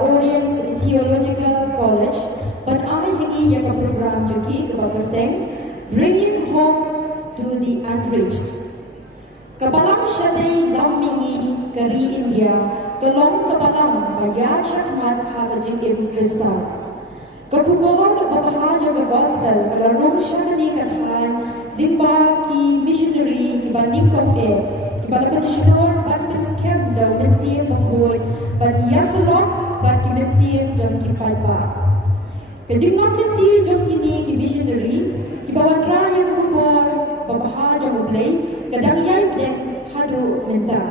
Oriens Theological College, but I hingi yang program joki kebakerteng, bringing hope to the unreached. Kabalang syadai lammingi kari India, kalong kabalang bayad syakmat hagajing im Krista. Kakubor babahaja ke gospel kalarong syakani kathan limba ki missionary ki banim kom Kibalapan Shillong, but Minskem, the Minsium Bahoy, but Yasalok, but Kiminsium Jam Kipalpa. Kadimnak Linti Jam Kini, Missionary, Kibawan Raya Kakubor, Babaha Jam Play, Kadang Yai Hadu Minta.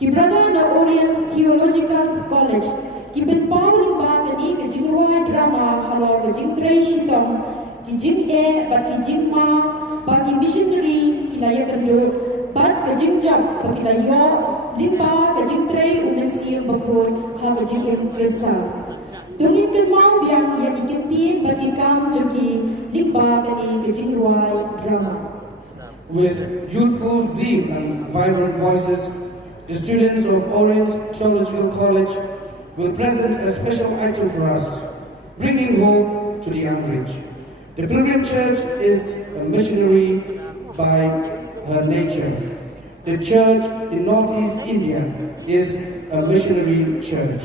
Kibrada na Oriens Theological College, Kibin Pauling Bakani, Kajingruai Drama, Halor, Kajingtray Shillong, Kijing but Kijing Ma, Bagi Missionary, Kilaya Kando. But kajing jam pagilayo limba kajing tray umensium bakun ha kajing im Krista. Tungin kan mau biang ya dikentin bagikam jagi limba kani kajing ruai drama. With youthful zeal and vibrant voices, the students of Oriens Theological College will present a special item for us, bringing hope to the unreached. The Pilgrim Church is a missionary by her nature. The church in northeast India is a missionary church.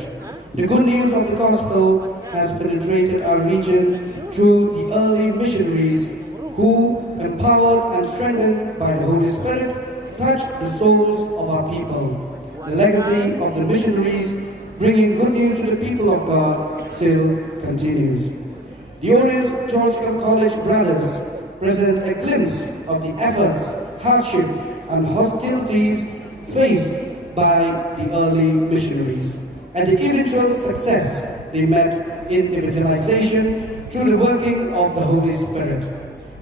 The good news of the gospel has penetrated our region through the early missionaries who, empowered and strengthened by the Holy Spirit, touched the souls of our people. The legacy of the missionaries bringing good news to the people of God still continues. The Oriens Theological College brothers present a glimpse of the efforts, hardship and hostilities faced by the early missionaries and the eventual success they met in evangelization through the working of the Holy Spirit.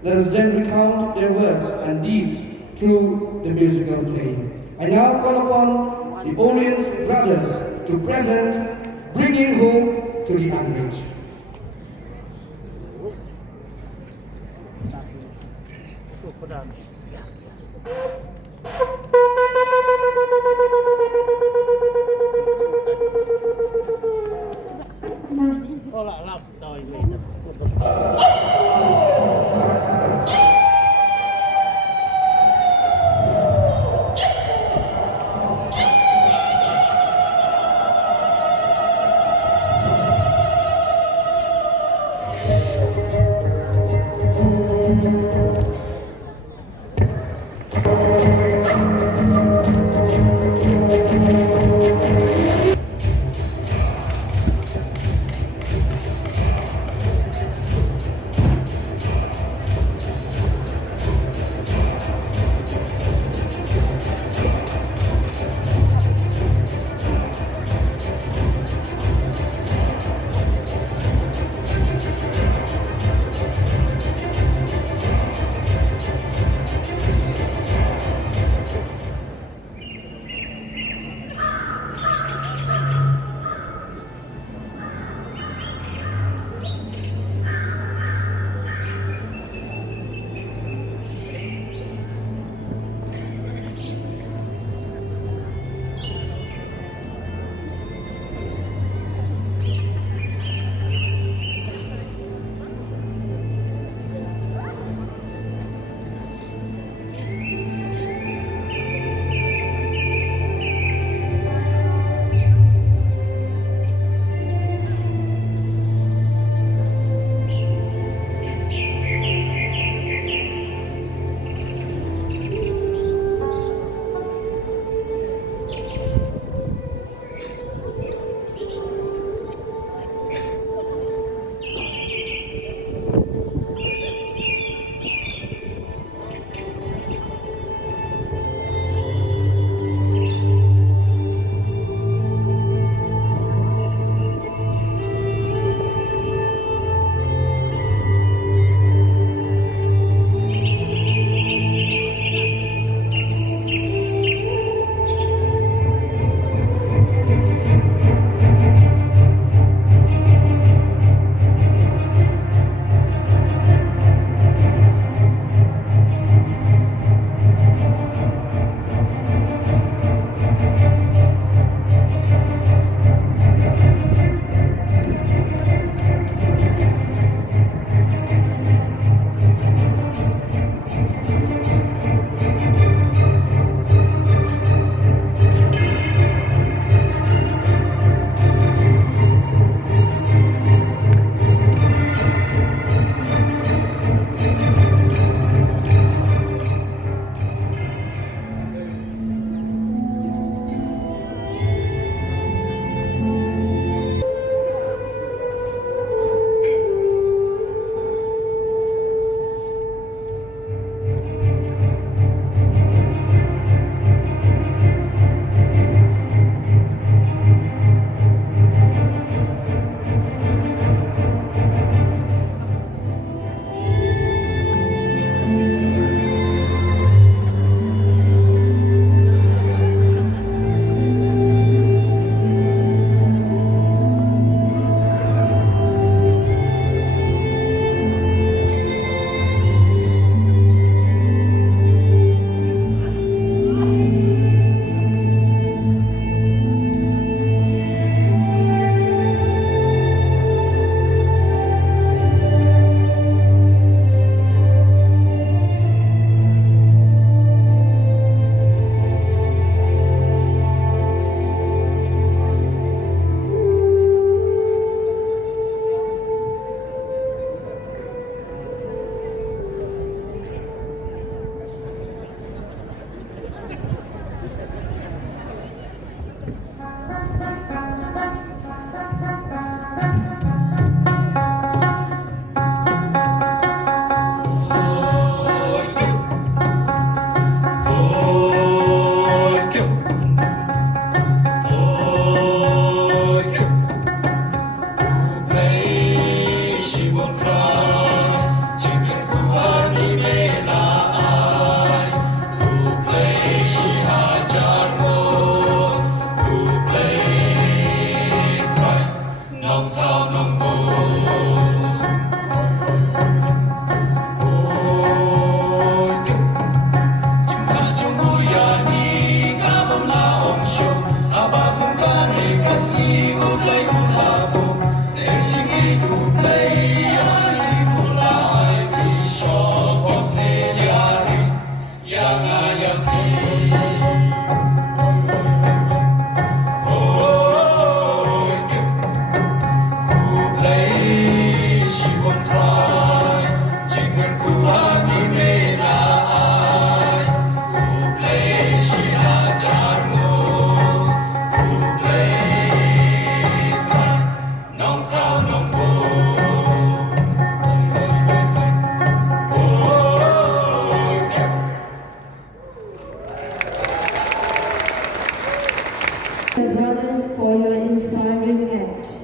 Let us then recount their words and deeds through the musical play. I now call upon the Oriens brothers to present Bringing Hope to the Unreached. Brothers, for your inspiring act.